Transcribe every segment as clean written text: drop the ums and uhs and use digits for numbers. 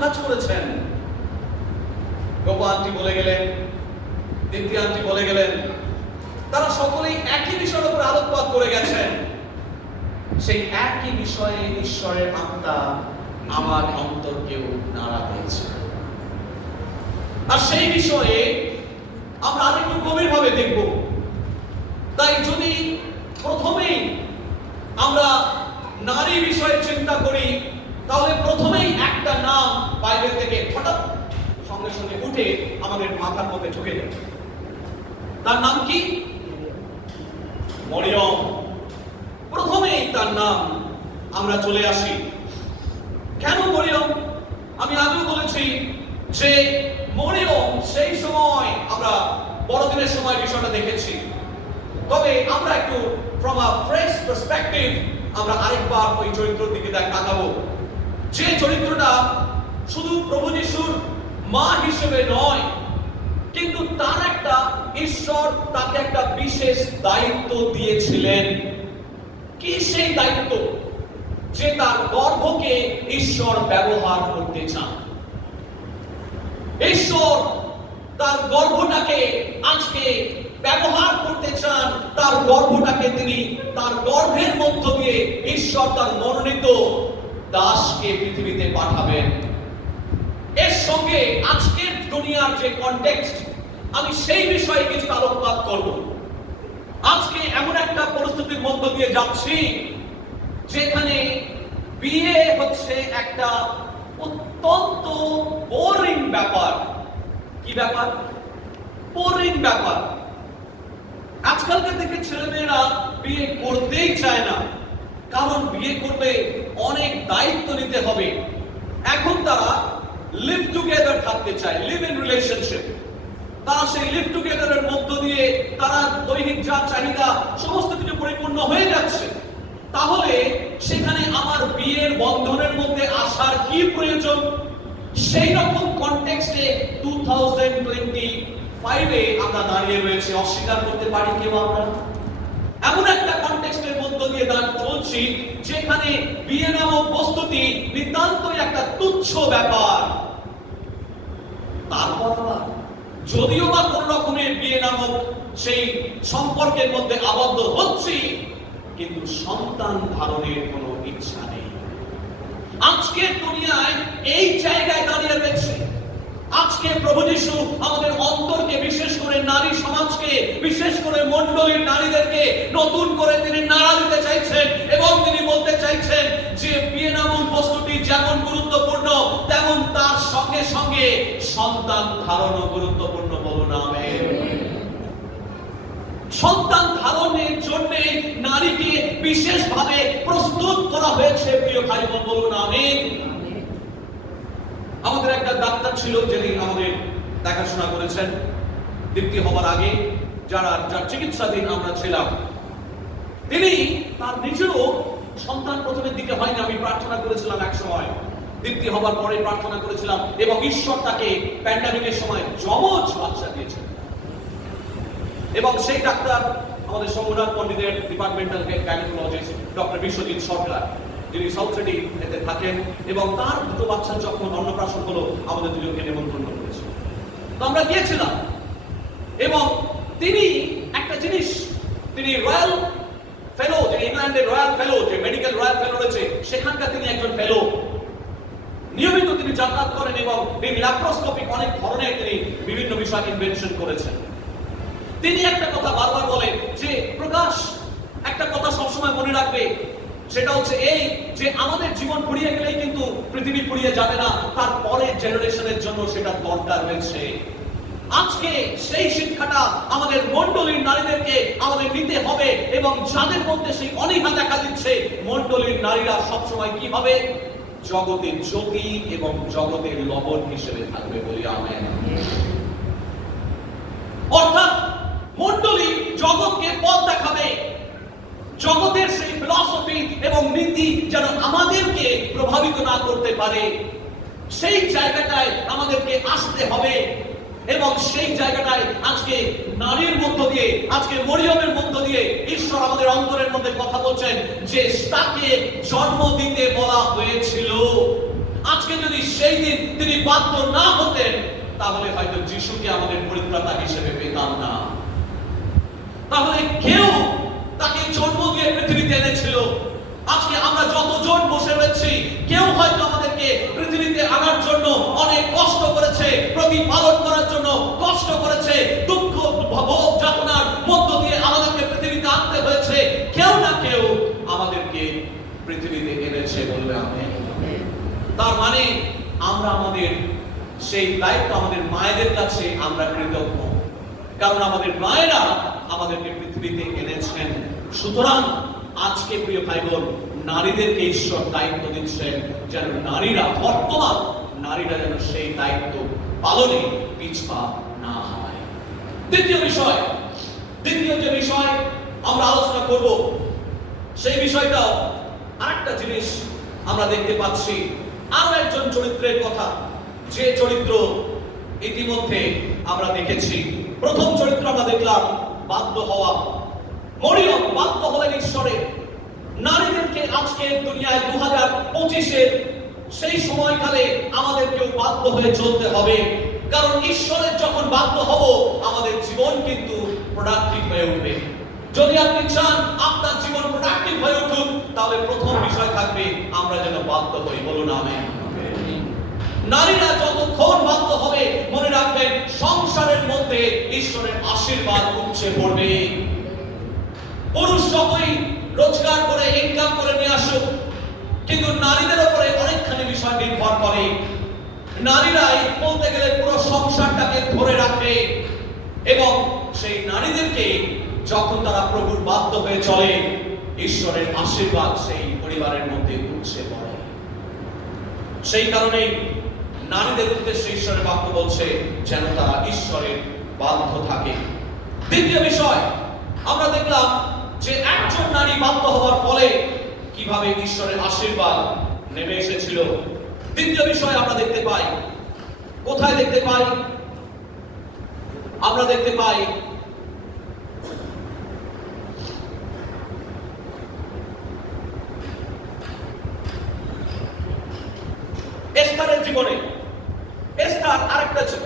কাজ করেছেন। গোপা আন্টি বলে গেলেন, দীপ্তি আন্টি বলে গেলেন, তারা সকলেই একই বিষয়ের উপর আলোকপাত করে গেছেন। সেই একই বিষয়ে ঈশ্বরের আত্মা আমার অন্তরকেও নাড়া দিয়েছে। আর সেই বিষয়ে আমরা আরেকটু গভীরভাবে দেখব। তাই যদি প্রথমেই আমরা নারী বিষয়ে চিন্তা করি, তাহলে প্রথমেই একটা নাম বাইবেল থেকে হঠাৎ সঙ্গে সঙ্গে উঠে আমাদের মাথার মধ্যে ঢুকে যায়। তার নাম কি? মরিয়ম। প্রথমেই তার নাম আমরা চলে আসি। কেন মরিয়ম? আমি আগেও বলেছি যে মরিয়ম সেই সময় আমরা বড়দিনের সময় বিষয়টা দেখেছি। তবে আমরা একটু ফ্রম আ ফ্রেশ পার্সপেক্টিভ আমরা আরেকবার ওই চরিত্রের দিকে তাকাবো, যে চরিত্রটা শুধু প্রভু যিশুর মা হিসেবে নয়, কিন্তু তার একটা ঈশ্বর তাকে একটা বিশেষ দায়িত্ব দিয়েছিলেন। কি সেই দায়িত্ব? যে তার গর্ভকে ঈশ্বর ব্যবহার করতে চান। ঈশ্বর তার গর্ভটাকে আজকে ব্যবহার করতে চান। তার গর্ভটাকে তিনি তার গর্ভের মধ্য দিয়ে ঈশ্বর তার মনোনীত দাসকে পৃথিবীতে পাঠাবেন। এর সঙ্গে আজকের দুনিয়ার যে কনটেক্সট, আমি সেই বিষয়ে কিছু আলোকপাত করব। আজকে এমন একটা পরিস্থিতির মধ্য দিয়ে যাচ্ছি যেখানে বিয়ে হচ্ছে একটা অত্যন্ত বোরিং ব্যাপার। কি ব্যাপার? বোরিং ব্যাপার। আজকালকার দিকে ছেলেমেয়েরা বিয়ে করতেই চায় না, কারণ বিয়ে করলে অনেক দায়িত্ব নিতে হবে। এখন তারা লিভ টুগেদার থাকতে চায়, লিভ ইন রিলেশনশিপ। তারা সেই লিভ টুগেদারের মধ্য দিয়ে তারা দৈহিক যা চাহিদা সমস্ত কিছু পরিপূর্ণ হয়ে যাচ্ছে। তাহলে সেখানে আমার বিয়ের বন্ধনের মধ্যে আসার কি প্রয়োজন? সেই রকম কনটেক্সটে 2025-এ আমরা দাঁড়িয়ে রয়েছে। অস্বীকার করতে পারি কেউ আমরা? এমন একটা কনটেক্সটের মধ্য দিয়ে চলছি যেখানে বিয়ে নামক বস্তুটি নিতান্তই একটা তুচ্ছ ব্যাপার। তারপর আবার যদিও বা কোন রকমের বিয়ে নামক সেই সম্পর্কের মধ্যে আবদ্ধ হচ্ছি, কিন্তু সন্তান ধারণের কোনো ইচ্ছা নেই। আজকের দুনিয়ায় এই জায়গায় দাঁড়িয়ে রয়েছে। আজকে প্রভু যিশু আমাদের অন্তরকে, বিশেষ করে নারী সমাজকে, বিশেষ করে মণ্ডলীর নারীদেরকে নতুন করে তিনি নাড়া দিতে চাইছেন এবং তিনি বলতে চাইছেন যে বিয়ে নামক বস্তুটি যেমন গুরুত্বপূর্ণ, তেমন তার সঙ্গে সঙ্গে সন্তান ধারণও গুরুত্বপূর্ণ। বলুন আমেন। সন্তান ধারণের জন্য নারীকে বিশেষভাবে প্রস্তুত করা হয়েছে। প্রিয় ভাই বোন, বলুন আমেন। আমাদের একটা ডাক্তার ছিল যিনি আমাদের দেখাশোনা করেছেন দীপ্তি হবার আগে, যার চিকিৎসাধীন আমরা ছিলাম। তিনি তার নিজেরও সন্তান প্রথমের দিকে হয়নি। আমি প্রার্থনা করেছিলাম এক সময়, দীপ্তি হবার পরে প্রার্থনা করেছিলাম, এবং ঈশ্বর তাকে প্যান্ডামিকের সময় যমজ বাচ্চা দিয়েছেন। এবং সেই ডাক্তার আমাদের সোমনাথ পণ্ডিতের ডিপার্টমেন্টাল গাইনোকোলজিস্ট ডক্টর বিশ্বজিৎ সরকার, যিনি সাউথ সিটিতে থাকেন, এবং তার দুটো বাচ্চা যখন অন্নপ্রাশন হলো আমাদের দুজনকে নিমন্ত্রণ করেছে। তো আমরা গিয়েছিলাম, এবং তিনি একটা জিনিস, তিনি রয়্যাল ফেলো, যে ইংল্যান্ডের রয়্যাল ফেলো, যে মেডিকেল রয়্যাল ফেলো রয়েছে, সেখানকার তিনি একজন ফেলো। নিয়মিত তিনি যাতায়াত করেন এবং তিনি ল্যাপ্রোস্কোপিক অনেক ধরনের তিনি বিভিন্ন বিষয় ইনভেনশন করেছেন। তিনি একটা কথা বারবার বলেন যে প্রকাশ, একটা কথা সবসময় মনে রাখবে, সেটা হচ্ছে এই যে আমাদের জীবন ফুরিয়ে গেলেই কিন্তু পৃথিবী ফুরিয়ে যাবে না, তার পরের জেনারেশনের জন্য সেটা দরকার রয়েছে। আজকে সেই শিক্ষাটা আমাদের মণ্ডলীর নারীদেরকে আমাদের নিতে হবে, এবং যাদের মধ্যে সেই অনীহা দেখা দিচ্ছে, মণ্ডলীর নারীরা সবসময় কি হবে? জগতের জ্যোতি এবং জগতের লবণ হিসেবে থাকবে। বলি আমেন। অর্থাৎ মণ্ডলী জগৎকে পথ দেখাবে। জগতের সেই ফিলসফি এবং নীতি যেন আমাদেরকে প্রভাবিত না করতে পারে, সেই জায়গাটায় আমাদেরকে আসতে হবে। এবং সেই জায়গাটায় আজকে নারীর মধ্য দিয়ে, আজকে মরিয়মের মধ্য দিয়ে ঈশ্বর আমাদের অন্তরের মধ্যে কথা বলছেন যে তাকে জন্ম দিতে বলা হয়েছিল। আজকে যদি সেই দিন তিনি বাধ্য না হতেন, তাহলে হয়তো যিশুকে আমাদের পরিত্রাতা হিসেবে পেতাম না। তাহলে কেউ তাকে জন্ম দিয়ে পৃথিবীতে এনেছিল। আজকে আমরা যতজন বসে রয়েছি, কেউ হয়তো আমাদেরকে পৃথিবীতে আনার জন্য অনেক কষ্ট করেছে, প্রতিপালন করার জন্য কষ্ট করেছে, দুঃখ ভোগ যাতনার মধ্য দিয়ে আমাদেরকে পৃথিবীতে আনতে হয়েছে। কেউ না কেউ আমাদেরকে পৃথিবীতে এনেছে, বলবে আমেন। তার মানে আমরা আমাদের সেই দায়িত্ব আমাদের মায়েদের কাছে আমরা কৃতজ্ঞ, কারণ আমাদের মায়েরা আমাদেরকে পৃথিবীতে এনেছেন। সুতরাং আজকে প্রিয় ভাই বোন, নারীদেরকে ঈশ্বর দায়িত্ব দিচ্ছেন যেন নারীরা, বর্তমান নারীরা যেন সেই দায়িত্ব পালনে পিছপা না হয়। দ্বিতীয় যে বিষয় আমরা আলোচনা করব, সেই বিষয়টাও আরেকটা জিনিস আমরা দেখতে পাচ্ছি, আরো একজন চরিত্রের কথা, যে চরিত্র ইতিমধ্যে আমরা দেখেছি। প্রথম চরিত্র আমরা দেখলাম বাধ্য হওয়া। মরিয়ম বাধ্য হলেন ঈশ্বরে। নারীদেরকে আজকের দুনিয়ায় 2025-এর সেই সময়কালে আমাদেরকেও বাধ্য হয়ে চলতে হবে, কারণ ঈশ্বরের যখন বাধ্য হব, আমাদের জীবন কিন্তু প্রোডাক্টিভ হয়ে উঠবে। যদি আপনি চান আপনার জীবন প্রোডাক্টিভ হয়ে উঠুক, তাহলে প্রথম বিষয় থাকবে আমরা যেন বাধ্য হই। বলুন আমেন। নারীরা যতক্ষণ বাধ্য হবে, মনে রাখবেন সংসারের মধ্যে ঈশ্বরের আশীর্বাদ উপচে পড়বে। পুরুষ যতই রোজগার করে ইনকাম করে নিয়ে আসুক, কিন্তু নারীদের উপরে অনেকখানি বিষয় নির্ভর করে। নারীরাই বলতে গেলে পুরো সংসারটাকে ধরে রাখে, এবং সেই নারীদেরকে যখন তারা প্রভুর বাধ্য হয়ে চলে, ঈশ্বরের আশীর্বাদ সেই পরিবারের মধ্যে উপচে পড়ে। সেই কারণেই নারীদের উদ্দেশ্যে ঈশ্বরের বাক্য বলছে যেন তারা ঈশ্বরের বাধ্য থাকে। দ্বিতীয় বিষয় আমরা দেখলাম যে একজন নারী বাধ্য হওয়ার ফলে কিভাবে ঈশ্বরের আশীর্বাদ নেমে এসেছিল। দ্বিতীয় বিষয় আমরা দেখতে পাই, কোথায় দেখতে পাই? আমরা দেখতে পাই এস্থারের জীবনে। এস্থার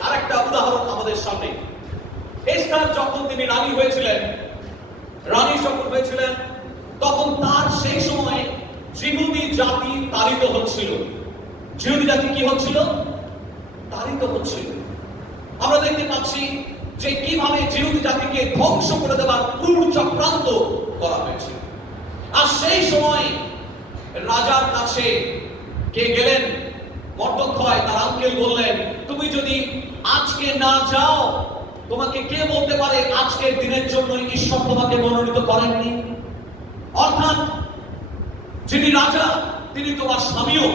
আরেকটা উদাহরণ আমাদের সামনে। এস্থার যখন তিনি রানী যখন হয়েছিলেন, তখন তার সেই সময়ে জিহুদি জাতি তাড়িত হচ্ছিল। জিহুদি জাতি কি হচ্ছিল? তাড়িত হচ্ছিল। আমরা দেখতে পাচ্ছি যে কিভাবে জিহুদি জাতিকে ধ্বংস করে দেওয়ার ক্রূর চক্রান্ত করা হয়েছিল। আর সেই সময় রাজার কাছে কে গেলেন? মর্দখয় তার আঙ্কেল বললেন, তুমি যদি আজকে না যাও, তোমাকে কে বলতে পারে আজকের দিনের জন্য ঈশ্বর তোমাকে মনোনীত করেননি? অর্থাৎ যিনি রাজা তিনি তোমার স্বামীও,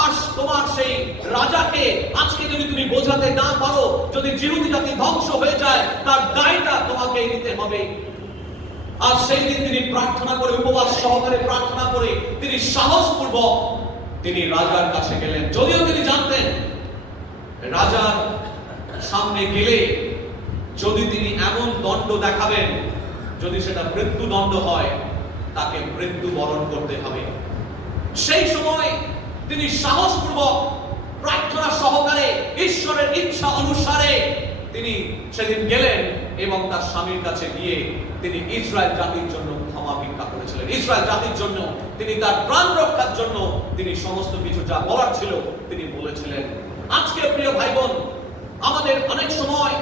আর তোমার সেই রাজাকে আজকে যদি তুমি বোঝাতে না পারো, যদি জিহুদি জাতি ধ্বংস হয়ে যায়, তার দায়টা তোমাকে নিতে হবে। আর সেই দিন তিনি প্রার্থনা করে, উপবাস সহকারে প্রার্থনা করে, তিনি সাহসপূর্বক তিনি রাজার কাছে গেলেন। যদিও তিনি জানতেন রাজার সামনে গেলে যদি তিনি এমন দণ্ড দেখাবেন, যদি সেটা মৃত্যুদণ্ড হয়, তাকে মৃত্যু বরণ করতে হবে। সেই সময় তিনি সাহসপূর্বক প্রার্থনা সহকারে ঈশ্বরের ইচ্ছা অনুসারে তিনি সেদিন গেলেন এবং তার স্বামীর কাছে গিয়ে তিনি ইসরায়েল জাতির জন্য ক্ষমা ভিক্ষা করেছিলেন। ইসরায়েল জাতির জন্য তিনি তার প্রাণ রক্ষার জন্য তিনি সমস্ত কিছু যা বলার ছিল তিনি বলেছিলেন। আজকে প্রিয় ভাই বোন, আমাদের অনেক সময়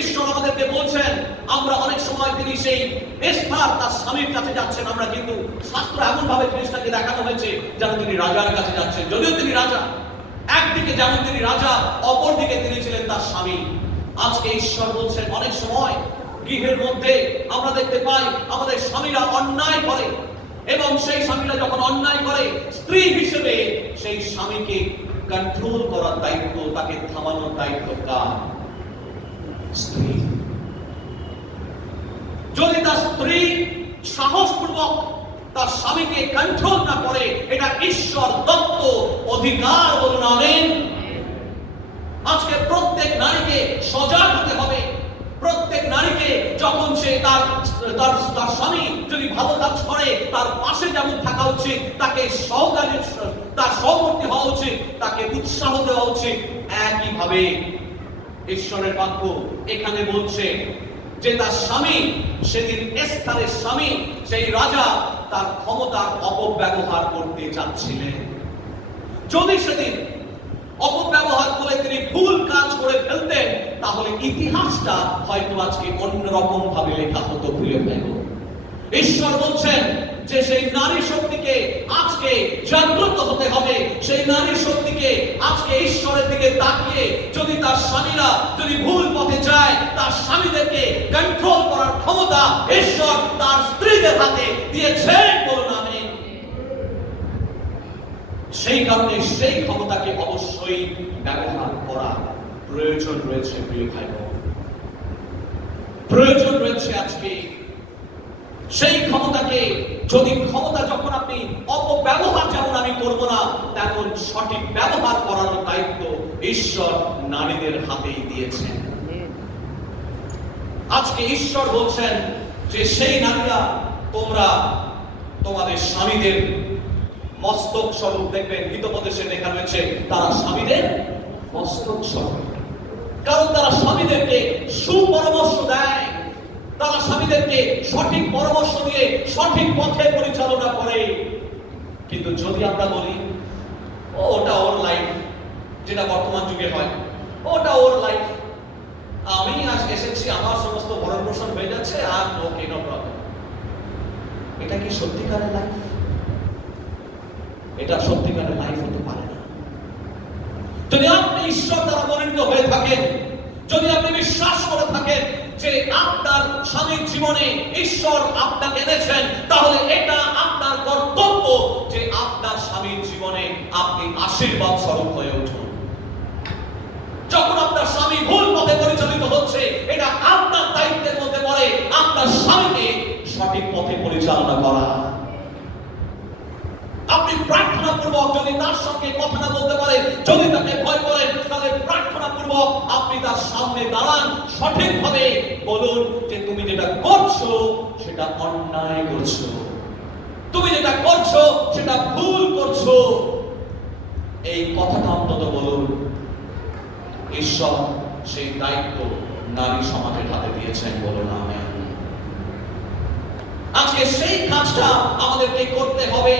ঈশ্বর আমাদেরকে বলছেন, আমরা অনেক সময় তিনি সেই এস্থার তার স্বামীর কাছে যাচ্ছেন, আমরা কিন্তু শাস্ত্র এমন ভাবে জিনিসটাকে দেখানো হয়েছে যেন তিনি রাজার কাছে যাচ্ছেন। যদিও তিনি রাজা, একদিকে যেমন তিনি রাজা, অপরদিকে তিনি ছিলেন তার স্বামী। আজকে ঈশ্বর বলছেন অনেক সময় গৃহের মধ্যে আমরা দেখতে পাই আমাদের স্বামীরা অন্যায় করে, এবং সেই স্বামীরা যখন অন্যায় করে, স্ত্রী হিসেবে সেই স্বামীকে কন্ট্রোল করার দায়িত্ব, তাকে থামানোর দায়িত্ব কার? স্ত্রী। যদি তার স্ত্রী সাহসপূর্বক তার স্বামীকে কন্ট্রোল না করে, এটা ঈশ্বর দত্ত অধিকার। বলুন আমেন। আজকে প্রত্যেক নারীকে সজাগ হতে হবে। প্রত্যেক নারীকে যখন সে তার স্বামী যদি ভালো কাজ করে, তার পাশে যেমন থাকা উচিত, তাকে তার সহমর্মী হওয়া উচিত, তাকে উৎসাহ দেওয়া উচিত। একইভাবে ঈশ্বরের বাক্য এখানে বলছে যে তার স্বামী, সেদিন এস্থারের স্বামী, সেই রাজা তার ক্ষমতার অপব্যবহার করতে যাচ্ছিলেন। যদি সেদিন অপব্যবহার করে তিনি ভুল কাজ করে ফেলতেন, তাহলে ইতিহাসটা হয়তো আজকে অন্যরকম ভাবে লেখা হতো। প্রিয় ভাই, ঈশ্বর বলছেন যে সেই নারী শক্তিকে আজকে জাগ্রত হতে হবে। সেই নারী শক্তিকে আজকে ঈশ্বরের দিকে তাকিয়ে, যদি তার স্বামীরা যদি ভুল পথে যায়, তার স্বামীদেরকে কন্ট্রোল করার ক্ষমতা ঈশ্বর তার স্ত্রীদের হাতে দিয়েছেন। বলুন আমেন। সেই কারণে সেই ক্ষমতাকে অবশ্যই ব্যবহার করা প্রয়োজন রয়েছে। প্রিয় ভাই, প্রয়োজন রয়েছে আজকে সেই ক্ষমতাকে। যদি ক্ষমতা যখন আপনি অপব্যবহার যেমন আমি করব না, তেমন সঠিক ব্যবহার করার দায়িত্ব ঈশ্বর নারীদের হাতেই দিয়েছেন। আজকে ঈশ্বর বলছেন যে সেই নারীরা, তোমরা তোমাদের স্বামীদের মস্তক স্বরূপ। দেখবেন হিতোপদেশে লেখা রয়েছে তারা স্বামীদের মস্তক স্বরূপ, কারণ তারা স্বামীদেরকে সুপরামর্শ দেয়, তারা স্বামীদেরকে সঠিক পরামর্শ দিয়ে সঠিক পথে পরিচালনা করে। কিন্তু যদি আমরা বলি ওটা ওর লাইফ, যেটা বর্তমান যুগে হয়, ওটা ওর লাইফ, আমি আজ এসেছি, আমার সমস্ত ভরণ পোষণ হয়ে যাচ্ছে, আর ওকে নো প্রবলেম। এটা কি সত্যিকারের লাইফ? এটা সত্যিকারের লাইফ হতে পারে না। যদি আপনি ঈশ্বর দ্বারা মনোনীত হয়ে থাকেন, যদি আপনি বিশ্বাস করে থাকেন যে আপনার স্বামীর জীবনে ঈশ্বর আপনাকে এনেছেন, তাহলে এটা আপনার কর্তব্য যে আপনার স্বামীর জীবনে আপনি আশীর্বাদ স্বরূপ হয়ে উঠুন। যখন আপনার স্বামী ভুল পথে পরিচালিত হচ্ছে, এটা আপনার দায়িত্বের মধ্যে পড়ে আপনার স্বামীকে সঠিক পথে পরিচালনা করা। আপনি প্রার্থনা পূর্বক যদি তার সঙ্গে কথা না বলতে পারেন, যদি তাকে ভয় করেন, তাহলে প্রার্থনা পূর্বক আপনি তার সামনে দাঁড়ান, সঠিকভাবে বলুন যে তুমি যেটা করছো সেটা অন্যায় করছো, তুমি যেটা করছো সেটা ভুল করছো। এই কথাটা অন্তত বলুন। ঈশ্বর সেই দায়িত্ব নারী সমাজের হাতে দিয়েছেন। বলুন আমেন। আজকে সেই কাজটা আমাদেরকে করতে হবে।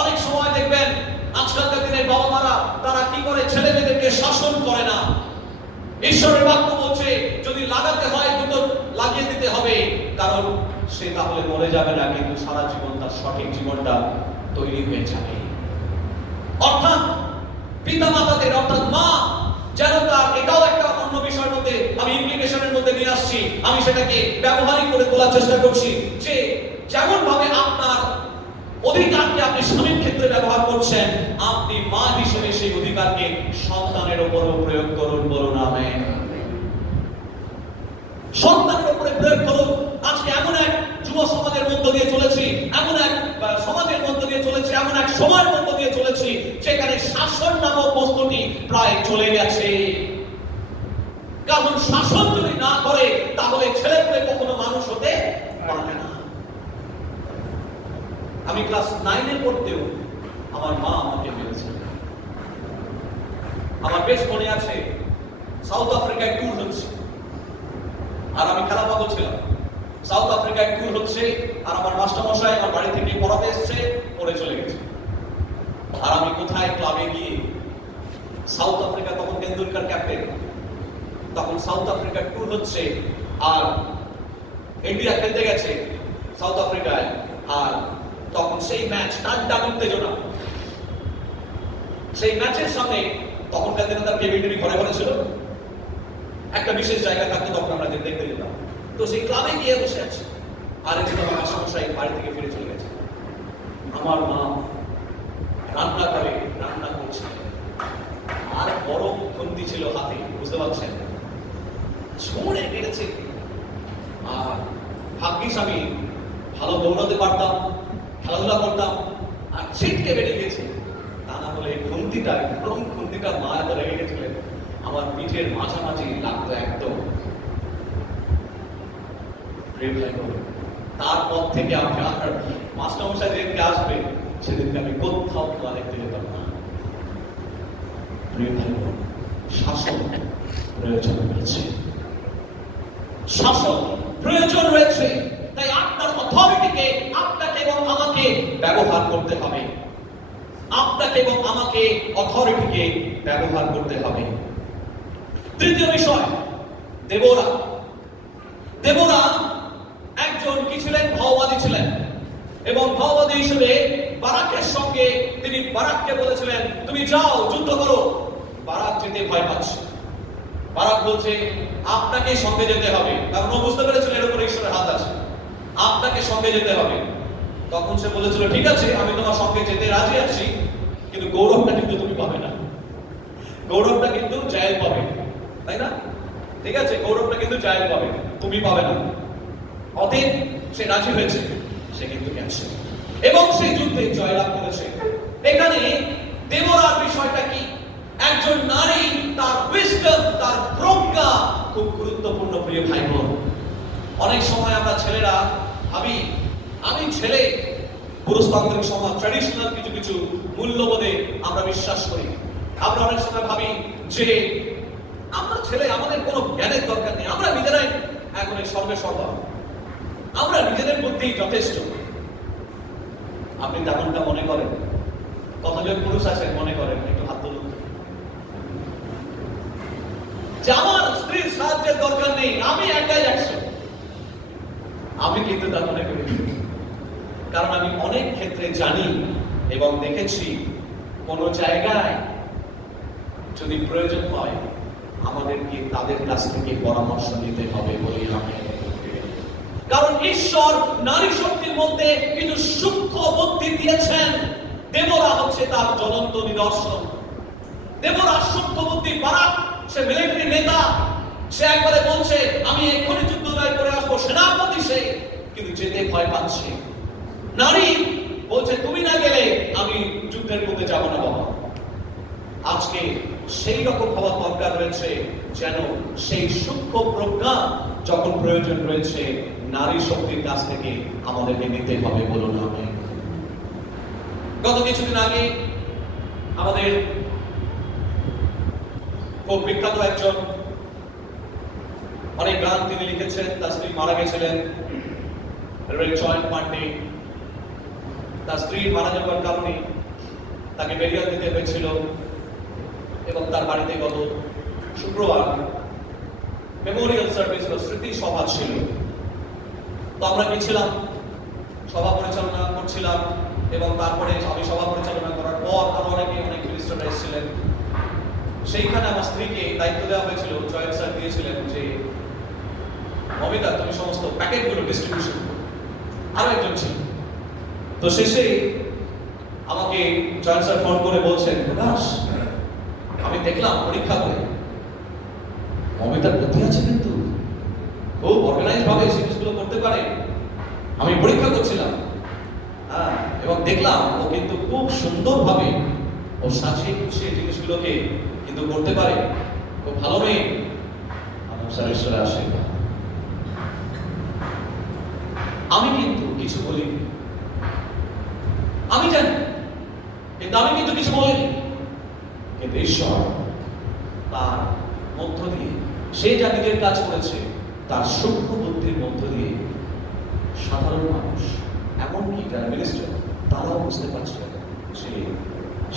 অনেক সময় দেখবেন আজকালকার দিনের বাবা মারা তারা কি করে, ছেলে মেয়েদেরকে শাসন করে না। ঈশ্বরের বাক্য বলছে যদি লাগাতে হয় দুটো লাগিয়ে দিতে হবে, কারণ সে তাহলে মরে যাবে না, কিন্তু সারা জীবন তার সঠিক জীবনটা তৈরি হয়ে যাবে। অর্থাৎ পিতা মাতাদের, অর্থাৎ মা যেন তার, এটাও একটা অন্য বিষয়ের মধ্যে আমি ইমপ্লিকেশনের মধ্যে নিয়ে আসছি, আমি সেটাকে ব্যবহারিক করে তোলার চেষ্টা করছি, যে যেমন ভাবে আপনার অধিকারকে আপনি স্বামীর ক্ষেত্রে ব্যবহার করছেন, আপনি মা হিসেবে সেই অধিকারকে সন্তানের উপরও প্রয়োগ করুন। বলুন আমেন। সন্তানের উপরে প্রয়োগ করুন। আজকে এমন এক যুব সমাজের মধ্য দিয়ে চলেছি, এমন এক সমাজের মধ্য দিয়ে চলেছি, এমন এক সময়ের মধ্য দিয়ে চলেছি যেখানে শাসন নামক বস্তুটি প্রায় চলে গেছে। কারণ শাসন যদি না করে তাহলে ছেলেপুলে কখনো মানুষ হতে পারবে না। আমি ক্লাস 9-এ পড়তেও আমার মা আমাকে মেরেছে। আমার বেশ মনে আছে, সাউথ আফ্রিকায় ট্যুর হচ্ছে, আর আমি খেলা পাগল ছিলাম। সাউথ আফ্রিকায় ট্যুর হচ্ছে, আর আমার মাস্টারমশাই আমার বাড়ি থেকে পড়াতে এসছে, পড়ে চলে গেছে। আর আমি কোথায় ক্লাবে গিয়ে, সাউথ আফ্রিকা তখন তেন্ডুলকার ক্যাপ্টেন, তখন সাউথ আফ্রিকার ট্যুর হচ্ছে, আর ইন্ডিয়া খেলতে গেছে সাউথ আফ্রিকায়, আর তখন সেই ম্যাচ টান উত্তেজনা। সেই ম্যাচের সামনে তখনকার দিনে তার কেবিনেটরি ঘরে ঘরে ছিল, একটা বিশেষ জায়গা থাকতো, তখন আমরা দেখতে যেতাম। তো সেই ক্লাবে গিয়ে বসে আছে, আর এদিকে আমার মাস্টারমশাই বাড়ি থেকে ফিরে চলে গেছে। আমার মা রান্না করে রান্না করছে, আর বড় খুন্তি ছিল হাতে, বুঝতে পারছেন, ছুঁড়ে মেরেছে। আর ভাগ্যিস আমি ভালো দৌড়াতে পারতাম, খেলাধুলা করতাম, আর ছিটকে বেরিয়ে গেছে। তা না হলে খুন্তিটা মা এত রেগে গেছিলেন, আমার পিঠের মাঝামাঝি লাগতো একদম। তারপর থেকে আপনার মাস্টারমশাই যেদিনকে আসবে, সেদিনকে আমি কোথাও খেলা দেখতে যেতাম না। প্রিয় ভাই বোন, শাসন প্রয়োজন রয়েছে, শাসন প্রয়োজন রয়েছে। তাই আপনার অথরিটিকে আপনাকে এবং আমাকে ব্যবহার করতে হবে, আপনাকে এবং আমাকে অথরিটিকে ব্যবহার করতে হবে। তৃতীয় বিষয়, দেবোরা। দেবোরা একজন কি ছিলেন? ভাওবাদী ছিলেন, এবং ভাওবাদী হিসেবে বারাকের সঙ্গে তিনি বারাককে বলেছিলেন, তুমি যাও যুদ্ধ করো। বারাক যেতে ভয় পাচ্ছে। বারাক বলছে, আপনাকে সঙ্গে যেতে হবে, কারণ ও বুঝতে পেরেছিল এর উপরে ঈশ্বরের হাত আছে, আপনাকে সঙ্গে যেতে হবে। তখন সে বলেছিল, ঠিক আছে, আমি তোমার সঙ্গে যেতে রাজি আছি, কিন্তু গৌরবটা কিন্তু তুমি পাবে না, গৌরবটা কিন্তু জায়েল পাবে, তাই না? ঠিক আছে, গৌরবটা কিন্তু জায়েল পাবে, তুমি পাবে না। অতএব সে রাজি হয়েছে, সে কিন্তু গেছে এবং সেই যুদ্ধে জয়লাভ করেছে। এখানে দেবোরার বিষয়টা কি? একজন নারী, তার উইজডম, তার প্রজ্ঞা খুব গুরুত্বপূর্ণ। প্রিয় ভাই বোন, অনেক সময় আমরা ছেলেরা ভাবি আমি ছেলে, পুরুষতান্ত্রিক সমাজ, ট্র্যাডিশনাল কিছু কিছু মূল্যবোধে আমরা বিশ্বাস করি। আমরা অনেক সময় ভাবি যে আমরা ছেলে, আমাদের কোনো জ্ঞানের দরকার নেই, আমরা নিজেরাই এখন সর্বে সর্বা, আমরা নিজেদের মধ্যেই যথেষ্ট। আপনি তেমনটা মনে করেন? কতজন পুরুষ আছেন মনে করেন? একটু হাত তুলুন। যে আমার স্ত্রীর সাহায্যের দরকার নেই, আমি একাই একশো। আমি কিন্তু তা মনে করি, কারণ আমি অনেক ক্ষেত্রে জানি এবং দেখেছি কোন জায়গায় যদি প্রয়োজন হয় আমাদেরকে তাদের কাছ থেকে পরামর্শ নিতে হবে বলে আমি, কারণ ঈশ্বর নারী শক্তির মধ্যে কিছু সূক্ষ্ম বুদ্ধি দিয়েছেন। দেবোরা হচ্ছে তার জ্বলন্ত নিদর্শন। দেবোরা সূক্ষ্ম বুদ্ধি। বারাক সে মিলিটারি নেতা, সে একবারে বলছে আমি এক্ষুনি যুদ্ধ জয় করে আসবো, সেনাপতি সে, কিন্তু যেতে ভয় পাচ্ছে। নারী বলছে তুমি না গেলে আমি যুদ্ধের মধ্যে যাব না বাবা। আজকে সেই রকম হওয়া দরকার রয়েছে, যেন সেই সূক্ষ্ম প্রজ্ঞা যখন প্রয়োজন রয়েছে নারী শক্তির কাছ থেকে আমাদেরকে নিতে হবে, বলুন আমি। গত কিছুদিন আগে আমাদের খুব বিখ্যাত একজন, অনেক গান তিনি লিখেছেন, তার স্ত্রী মারা গেছিলেন, জয়েন্ট পার্টি। তার স্ত্রী মারা যাওয়ার কারণে তাকে বেরিয়ে দিতে হয়েছিল, এবং তার বাড়িতে গত শুক্রবার মেমোরিয়াল সার্ভিস বা স্মৃতি সভা ছিল। তো আমরা গেছিলাম, সভা পরিচালনা করছিলাম, এবং তারপরে আমি সভা পরিচালনা করার পর আরো অনেক মিনিস্টাররা এসেছিলেন। সেইখানে আমার স্ত্রীকে দায়িত্ব দেওয়া হয়েছিল, জয়েন্ট স্যার দিয়েছিলেন যে মমিতা তুমি সমস্ত প্যাকেটগুলো ডিস্ট্রিবিউশন করো। আরো একজন ছিল। তো শেষে আমাকে জয়েন্ট স্যার ফোন করে বলছেন, প্রকাশ আমি দেখলাম পরীক্ষা করে মমিতার বুদ্ধি আছে, কিন্তু খুব অর্গানাইজ ভাবে জিনিসগুলো করতে পারে। আমি পরীক্ষা করছিলাম এবং দেখলাম ও কিন্তু খুব সুন্দরভাবে ও সাজিয়ে গুছিয়ে জিনিসগুলোকে কিন্তু করতে পারে, খুব ভালো মেয়ে। ঈশ্বরে আসে। আমি কিন্তু কিছু বলিনি, আমি জানি, কিন্তু আমি কিন্তু কিছু বলিনি। কিন্তু ঈশ্বর তার মধ্য দিয়ে, সে যা নিজের কাজ করেছে তার সূক্ষ্ম বুদ্ধির মধ্য দিয়ে সাধারণ মানুষ, এমনকি যারা মিনিস্টার, তারাও বুঝতে পারছে যে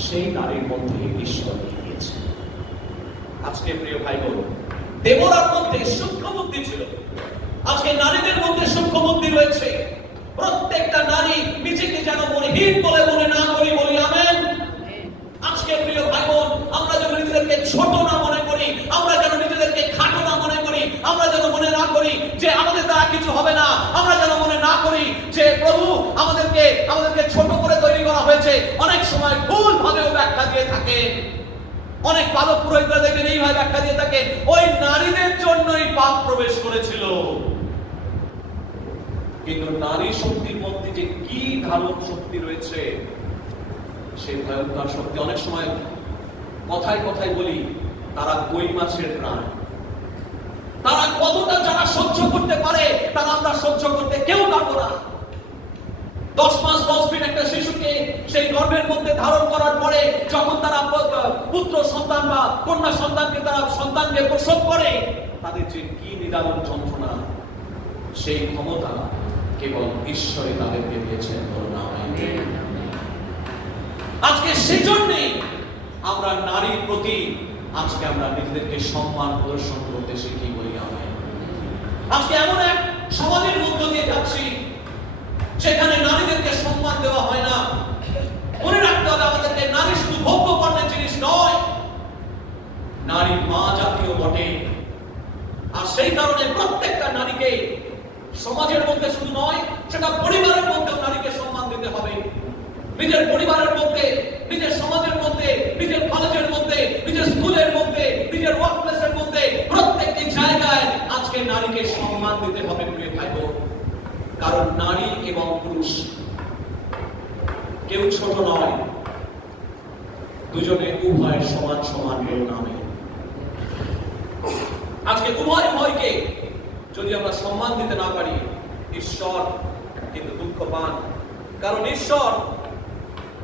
সেই নারীর মধ্যে ঈশ্বর নিয়ে গিয়েছে। আজকে প্রিয় ভাই বোন, দেবোরার মধ্যে সূক্ষ্ম বুদ্ধি ছিল, আজকে নারীদের মধ্যে সূক্ষ্ম বুদ্ধি রয়েছে। প্রত্যেকটা নারী নিজেকে যেন মনেহীন বলে মনে না করি, বলি আমেন। আজকে প্রিয় ভাই বোন, আমরা যেন নিজেদেরকে ছোট না মনে করি, আমরা যেন নিজেদেরকে খাটো না মনে করি, আমরা যেন মনে না করি যে আমাদের দ্বারা কিছু হবে না, আমরা যেন মনে না করি যে প্রভু আমাদেরকে ছোট করে তৈরি করা হয়েছে। অনেক সময় ভুল ভাবেও ব্যাখ্যা দিয়ে থাকে, অনেক পালক পুরোহিতরা দেখবেন এইভাবে ব্যাখ্যা দিয়ে থাকে, ওই নারীদের জন্যই পাপ প্রবেশ করেছিল। কিন্তু নারী শক্তির মধ্যে যে কি ধারণ শক্তি রয়েছে, সেই ভয়ঙ্কর শক্তি। অনেক সময় কথায় কথায় বলি তারা কই মাছের প্রাণ। তারা কতটা যারা সহ্য করতে পারে, তারা আমরা সহ্য করতে কেউ পারবো না। 10 মাস 10 দিন একটা শিশুকে সেই গর্ভের মধ্যে ধারণ করার পরে যখন তারা পুত্র সন্তান বা কন্যা সন্তানকে তারা সন্তানকে প্রসব করে, তাদের যে কি নিদারুণ যন্ত্রণা, সেই ক্ষমতা কেবল ঈশ্বরই তাদেরকে দিয়েছেন। আজকে সেজন্যে আমরা নারীর প্রতি আজকে আমরা নিজেদেরকে সম্মান প্রদর্শন করতে শিখি বলি। আজকে এমন এক সমাজের মধ্য দিয়ে যাচ্ছি সেখানে নারীদেরকে সম্মান দেওয়া হয় না। মনে রাখতে হবে আমাদেরকে, নারী শুধু ভোগ্য পণ্যের জিনিস নয়, নারী মা জাতীয় বটে। আর সেই কারণে প্রত্যেকটা নারীকে সমাজের মধ্যে শুধু নয়, সেটা পরিবারের মধ্যেও নারীকে সম্মান দিতে হবে। নিজের পরিবারের মধ্যে, নিজের সমাজের মধ্যে, নিজের কলেজের মধ্যে, নিজের স্কুলের মধ্যে, নিজের ওয়ার্ক প্লেসের মধ্যে, প্রত্যেকটি জায়গায় আজকে নারীকে সম্মান দিতে হবে প্রিয় ভাই বোন। কারণ নারী এবং পুরুষ কেউ ছোট নয়, দুজনে উভয় সমান সমান নামে। আজকে উভয় উভয়কে যদি আমরা সম্মান দিতে না পারি, ঈশ্বর কিন্তু দুঃখ পান। কারণ ঈশ্বর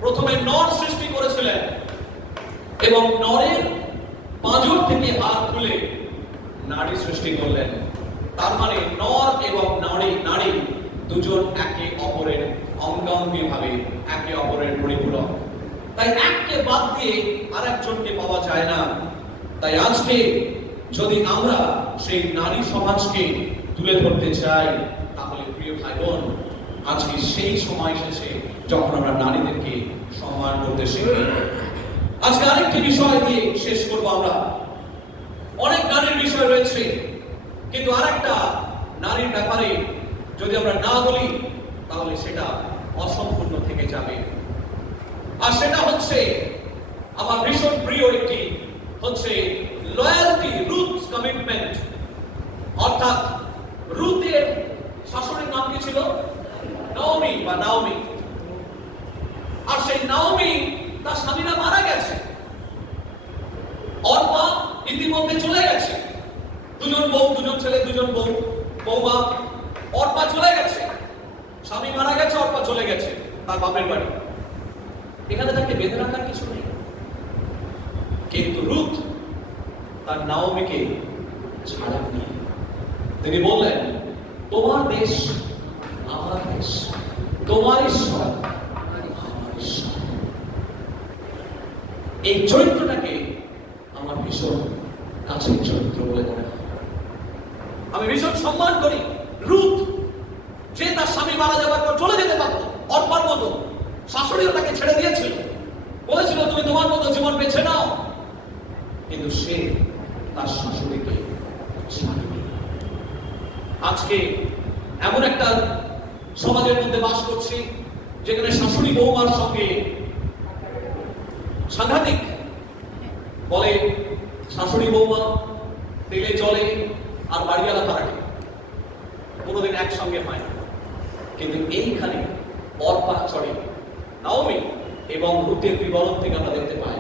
প্রথমে নর সৃষ্টি করেছিলেন এবং নরের পাঁজর থেকে হাত খুলে নারী সৃষ্টি করলেন। তার মানে নর এবং নারী দুজন একে অপরের অঙ্গাঙ্গী ভাবে একে অপরের পরিপূরক। তাই এককে বাদ দিয়ে আরেকজনকে পাওয়া যায় না। তাই আজকে যদি আমরা সেই নারী সমাজকে তুলে ধরতে চাই, তাহলে প্রিয় ভাই বোন, আজকে সেই সময় এসেছে যখন আমরা নারীদেরকে সম্মান করতে শিখি। আজকে আরেকটি বিষয় দিয়ে শেষ করব। আমরা অনেক নারীর বিষয় রয়েছে, কিন্তু আরেকটা নারীর ব্যাপারে যদি আমরা না বলি তাহলে সেটা অসম্পূর্ণ থেকে যাবে। আর সেটা হচ্ছে আমার ভীষণ প্রিয় একটি হচ্ছে লয়ালটি, রুথস কমিটমেন্ট। অর্থাৎ রুথের শাশুড়ির নাম কি ছিল? নাওমি বা নাওমি। আর সেই নাওমি তার স্বামীরা মারা গেছে, অর্পা ইতিমধ্যে চলে গেছে, দুজন বউ, দুজন ছেলে, দুজন বউ, বৌমা। অর্পা চলে গেছে, স্বামী মারা গেছে, অর্পা চলে গেছে তার বাপের বাড়ি। এখানে তাকে বেঁধে রাখার কিছু নেই। কিন্তু রুথ তার নাওমিকে ছাড়েননি। তিনি বললেন, তোমার দেশ আমার দেশ, তোমার ঈশ্বর আমার ঈশ্বর। এই চরিত্রটাকে আমার ভীষণ কাছের চরিত্র বলে মনে হয়। আমি ভীষণ সম্মান করি রুথ, যে তার স্বামী মারা যাবার পর চলে যেতে পারত অর্পার মতো। শাশুড়িও তাকে ছেড়ে দিয়েছিল, বলেছিল তুমি তোমার মতো জীবন বেছে নাও, কিন্তু সে তার শাশুড়িকে ছাড়েনি। আজকে এমন একটা সমাজের মধ্যে বাস করছি যেখানে শাশুড়ি বৌমার সঙ্গে সাংঘাতিক বলে, শাশুড়ি বৌমা তেলে চলে আর বাড়িওয়ালা ভাড়াটে, কোনোদিন একসঙ্গে হয় না। কিন্তু এইখানে অর্পা চড়ে নাওমি এবং রুথের বিবরণ থেকে আমরা দেখতে পাই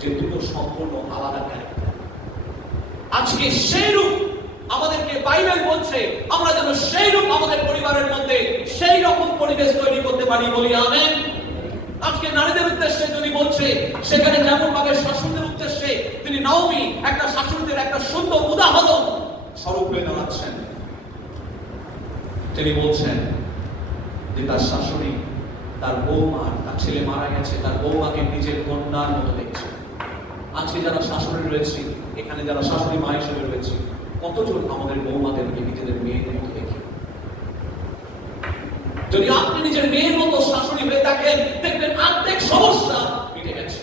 যে দুটো সম্পূর্ণ আলাদা ক্যারেক্টার। আজকে সেই রূপ আমাদেরকে বাইবেল বলছে আমরা যেন সেই রূপ আমাদের পরিবারের মধ্যে সেই রকম পরিবেশ তৈরি করতে পারি বলি আমেন। আজকে নারীদের উদ্দেশ্যে যদি বলছে, সেখানে যেমন ভাবে শাশুড়িদের উদ্দেশ্যে তিনি নাওমি একটা শাশুড়িদের একটা সুন্দর উদাহরণ স্বরূপ হয়ে দাঁড়াচ্ছেন। তিনি বলছেন যে তার শাশুড়ি তার বৌমা, তার ছেলে মারা গেছে, তার বৌমাকে নিজের কন্যার মতো দেখছে। আজকে যারা শাশুড়ি রয়েছে, এখানে যারা শাশুড়ি মা হিসেবে রয়েছে, কতজন আমাদের বৌমাদেরকে নিজেদের মেয়েদের মতো দেখি? যদি আপনি নিজের মেয়ের মতো শাশুড়ি হয়ে থাকেন, দেখবেন অর্ধেক সমস্যা মিটে গেছে।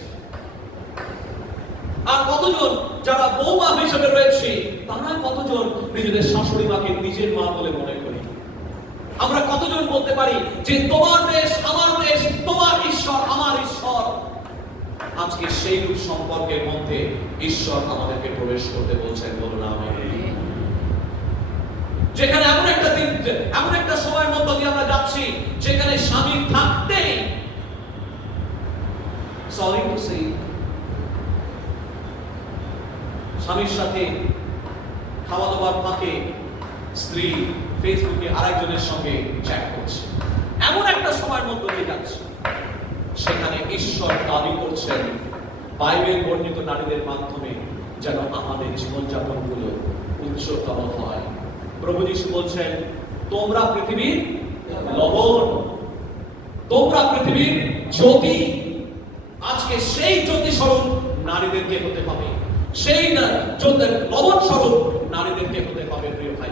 আর কতজন যারা বৌমা হিসেবে রয়েছে, তারা কতজন নিজেদের শাশুড়ি মাকে নিজের মা বলে মনে করি? আমরা কতজন বলতে পারি যে তোমার দেশ আমার দেশ, তোমার ঈশ্বর আমার ঈশ্বর? আজকে সেই রূপ সম্পর্কের মধ্যে ঈশ্বর আমাদেরকে প্রবেশ করতে বলছেন, বলুন আমেন। যেখানে এমন একটা দিন, এমন একটা সময়ের মধ্যে দিয়ে আমরা যাচ্ছি যেখানে স্বামী থাকতে, সরি টু সে, স্বামীর সাথে খাওয়া দাওয়ার ফাঁকে স্ত্রী ফেসবুকে আরেকজনের সঙ্গে চ্যাট করছে। এমন একটা সময়ের মধ্যে দিয়ে যাচ্ছে, সেখানে ঈশ্বর দাবি করছেন বাইবেল বর্ণিত নারীদের মাধ্যমে যেন আমাদের জীবনযাপন গুলো উচ্চতর হয়। প্রভু যিশু বলছেন, তোমরা পৃথিবীর লবণ, তোমরা পৃথিবীর জ্যোতি। আজকে সেই জ্যোতি স্বরূপ নারীদেরকে হতে হবে, সেই লবণ স্বরূপ নারীদেরকে হতে হবে। প্রিয় ভাই,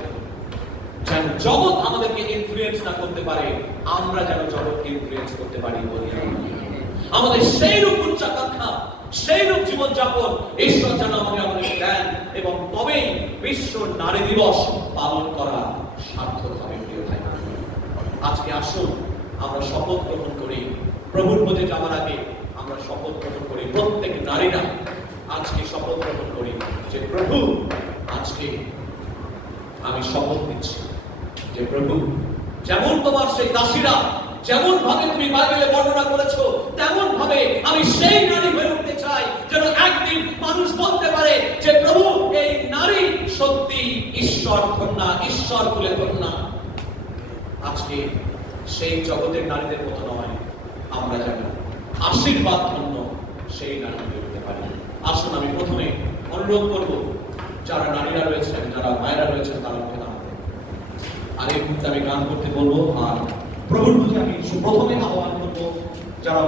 যেন জগৎ আমাদেরকে ইনফ্লুয়েন্স না করতে পারে, আমরা যেন জগৎকে ইনফ্লুয়েন্স করতে পারি। বলি আমাদের সেই রূপ উচ্চাকাঙ্ক্ষা, সেই রূপ জীবনযাপন ঈশ্বর যেন আমাদের দেন, এবং তবেই বিশ্ব নারী দিবস পালন করা সার্থক হবে। প্রিয় ভাই, আজকে আসুন আমরা শপথ গ্রহণ করি। প্রভুর পদে যাওয়ার আগে আমরা শপথ গ্রহণ করি, প্রত্যেক নারীরা আজকে শপথ গ্রহণ করি যে প্রভু, আজকে আমি শপথ নিচ্ছি যে প্রভু, যেমন তোমার সেই দাসীরা যেমন ভাবে তুমি বাইবেলে বর্ণনা করেছো, তেমন ভাবে আমি সেই নারী হয়ে উঠতে চাই, যেন একদিন মানুষ বলতে পারে যে প্রভু, এই নারী সত্যি ঈশ্বর কন্যা, ঈশ্বর বলে কন্যা। আজকে সেই জগতের নারীদের মতো নয়, আমরা যেন আশীর্বাদ ধন্য সেই নারী হয়ে উঠতে পারি। আসুন আমি প্রথমে অনুরোধ করব, যারা নারীরা রয়েছেন, যারা মায়েরা রয়েছেন, তারা উঠে দাঁড়াতে। আর এই মুহূর্তে আমি গান করতে বলবো, আর প্রভুর প্রতি আমি প্রথমে আহ্বান করবো যারা